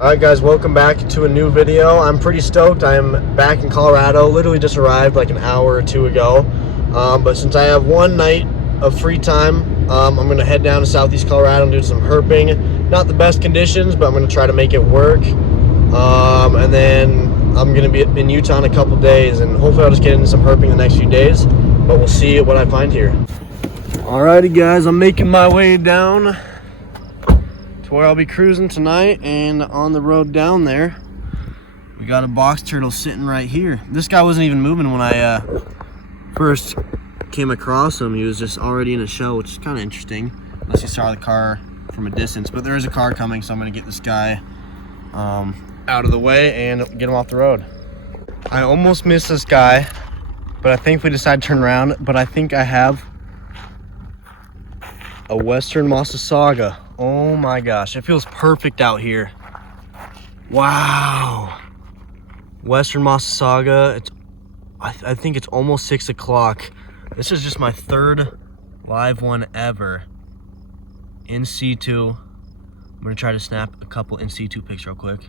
Alright guys, welcome back to a new video. I'm pretty stoked. I am back in Colorado. Literally just arrived like an hour or two ago. But since I have one night of free time, I'm going to head down to Southeast Colorado and do some herping. Not the best conditions, but I'm going to try to make it work. And then I'm going to be in Utah in a couple days, and hopefully I'll just get into some herping the next few days. But we'll see what I find here. Alrighty guys, I'm making my way down where I'll be cruising tonight, and on the road down there we got a box turtle sitting right here. This guy wasn't even moving when I first came across him. He was just already in a shell, which is kind of interesting unless you saw the car from a distance. But there is a car coming, so I'm going to get this guy out of the way and get him off the road. I almost missed this guy, but I think we decided to turn around. But I think I have a Western Massasauga. Oh my gosh, it feels perfect out here. Wow. Western Massasauga. I think it's almost 6 o'clock. This is just my third live one ever in situ. I'm gonna try to snap a couple in situ pics real quick.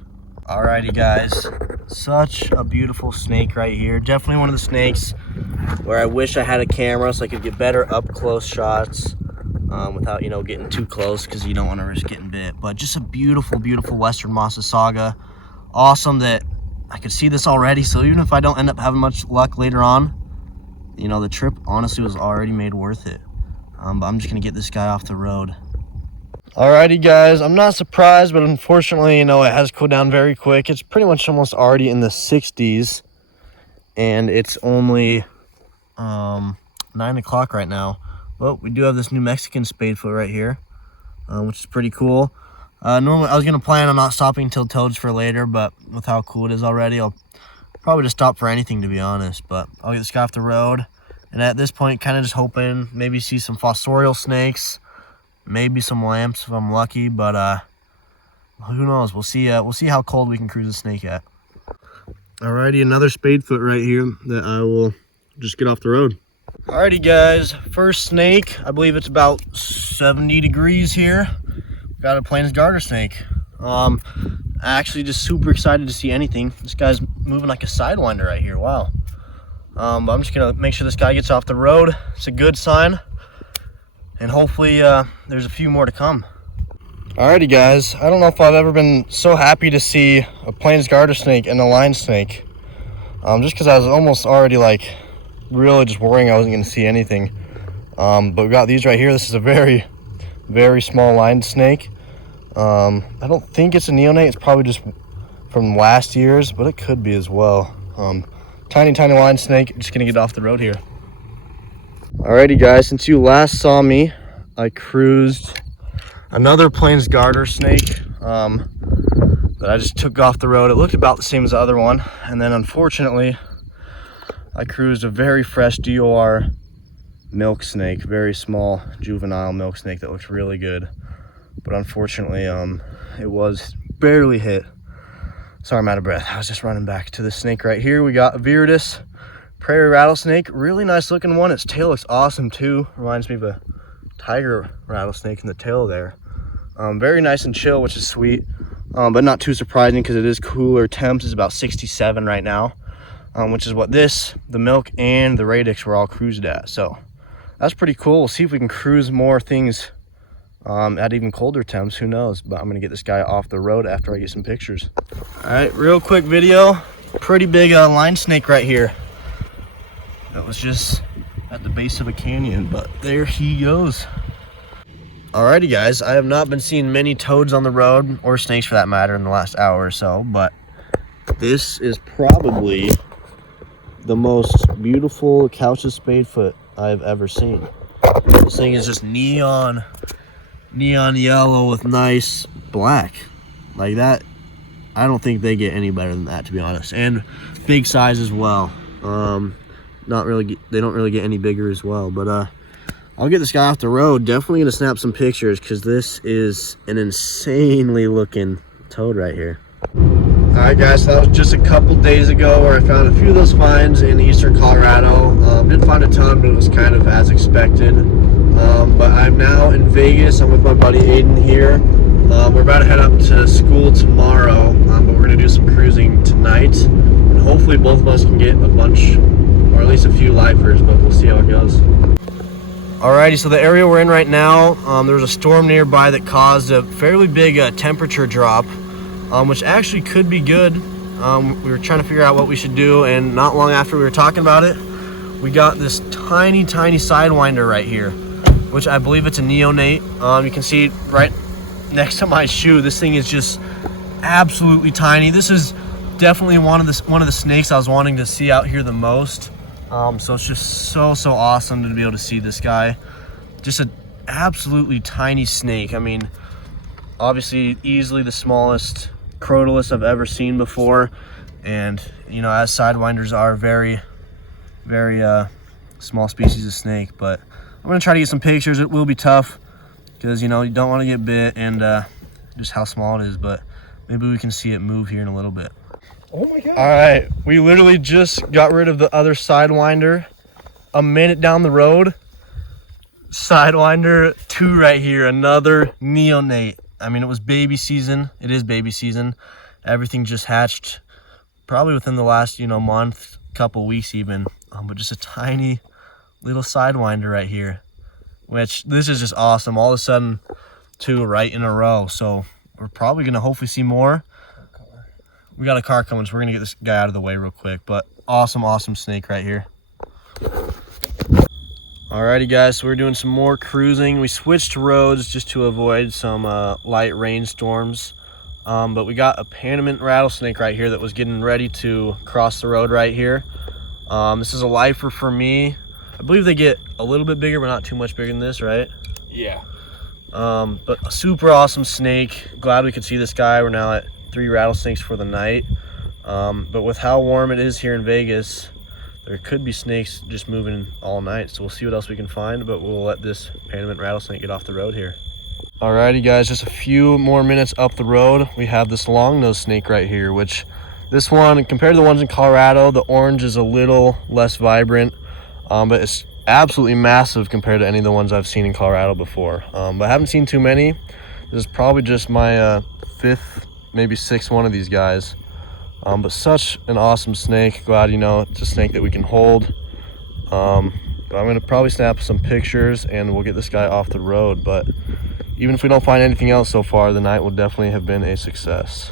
Alrighty guys, such a beautiful snake right here. Definitely one of the snakes where I wish I had a camera so I could get better up close shots. Without, getting too close, because you don't want to risk getting bit. But just a beautiful, beautiful Western Massasauga. Awesome that I could see this already, so even if I don't end up having much luck later on, the trip honestly was already made worth it. But I'm just going to get this guy off the road. Alrighty guys, I'm not surprised, but unfortunately, it has cooled down very quick. It's pretty much almost already in the 60s, and it's only 9 o'clock right now. Well, we do have this New Mexican spadefoot right here, which is pretty cool. Normally, I was going to plan on not stopping until toads for later, but with how cool it is already, I'll probably just stop for anything, to be honest. But I'll get this guy off the road, and at this point, kind of just hoping maybe see some fossorial snakes, maybe some lamps if I'm lucky. But who knows? We'll see. We'll see how cold we can cruise a snake at. Alrighty, another spadefoot right here that I will just get off the road. Alrighty guys, first snake. I believe it's about 70 degrees here. Got a Plains garter snake. Actually just super excited to see anything. This guy's moving like a sidewinder right here. Wow. But I'm just gonna make sure this guy gets off the road. It's a good sign, and hopefully there's a few more to come. Alrighty guys, I don't know if I've ever been so happy to see a Plains garter snake and a line snake. Just because I was almost already really just worrying I wasn't going to see anything. But we got these right here. This is a very, very small line snake. I don't think it's a neonate. It's probably just from last year's, but it could be as well. Tiny, tiny line snake. Just going to get off the road here. Alrighty guys, since you last saw me, I cruised another Plains garter snake that I just took off the road. It looked about the same as the other one, and then unfortunately I cruised a very fresh DOR milk snake, very small juvenile milk snake that looked really good. But unfortunately, it was barely hit. Sorry, I'm out of breath. I was just running back to the snake right here. We got a Viridis prairie rattlesnake. Really nice looking one. Its tail looks awesome too. Reminds me of a tiger rattlesnake in the tail there. Very nice and chill, which is sweet. But not too surprising because it is cooler temps. It's about 67 right now. Which is what the milk, and the radix were all cruised at. So that's pretty cool. We'll see if we can cruise more things at even colder temps. Who knows? But I'm going to get this guy off the road after I get some pictures. All right, real quick video. Pretty big line snake right here. That was just at the base of a canyon, but there he goes. Alrighty guys, I have not been seeing many toads on the road, or snakes for that matter, in the last hour or so, but this is probably the most beautiful Couch's spadefoot I've ever seen. This thing is just neon yellow with nice black. Like that, I don't think they get any better than that, to be honest. And big size as well. They don't really get any bigger as well. But I'll get this guy off the road. Definitely gonna snap some pictures because this is an insanely looking toad right here. Alright guys, so that was just a couple days ago where I found a few of those finds in eastern Colorado. Didn't find a ton, but it was kind of as expected. But I'm now in Vegas. I'm with my buddy Aiden here. We're about to head up to school tomorrow, but we're going to do some cruising tonight. And hopefully both of us can get a bunch, or at least a few lifers, but we'll see how it goes. Alrighty, so the area we're in right now, there was a storm nearby that caused a fairly big temperature drop, which actually could be good. We were trying to figure out what we should do, and not long after we were talking about it, we got this tiny sidewinder right here, which I believe it's a neonate. You can see right next to my shoe. This thing is just absolutely tiny. This is definitely one of the snakes I was wanting to see out here the most. So it's just so awesome to be able to see this guy. Just an absolutely tiny snake. I mean, obviously easily the smallest crotalus I've ever seen before. And, you know, as sidewinders are very small species of snake. But I'm going to try to get some pictures. It will be tough because, you know, you don't want to get bit and just how small it is. But maybe we can see it move here in a little bit. Oh my God. All right, we literally just got rid of the other sidewinder. A minute down the road, sidewinder 2 right here, another neonate. I mean, it was baby season. It is baby season. Everything just hatched probably within the last, you know, month, couple weeks even. But just a tiny little sidewinder right here, which this is just awesome. All of a sudden, 2 right in a row. So we're probably gonna hopefully see more. We got a car coming, so we're gonna get this guy out of the way real quick. But awesome snake right here. Alrighty guys, so we're doing some more cruising. We switched roads just to avoid some light rainstorms. But we got a Panamint rattlesnake right here that was getting ready to cross the road right here. This is a lifer for me. I believe they get a little bit bigger, but not too much bigger than this, right? Yeah. But a super awesome snake. Glad we could see this guy. We're now at 3 rattlesnakes for the night. But with how warm it is here in Vegas, there could be snakes just moving all night. So we'll see what else we can find, but we'll let this Panamint rattlesnake get off the road here. Alrighty guys, just a few more minutes up the road, we have this long-nosed snake right here, which this one, compared to the ones in Colorado, the orange is a little less vibrant, but it's absolutely massive compared to any of the ones I've seen in Colorado before. But I haven't seen too many. This is probably just my 5th, maybe 6th one of these guys. But such an awesome snake. Glad, you know, it's a snake that we can hold. But I'm gonna probably snap some pictures and we'll get this guy off the road. But even if we don't find anything else so far, the night will definitely have been a success.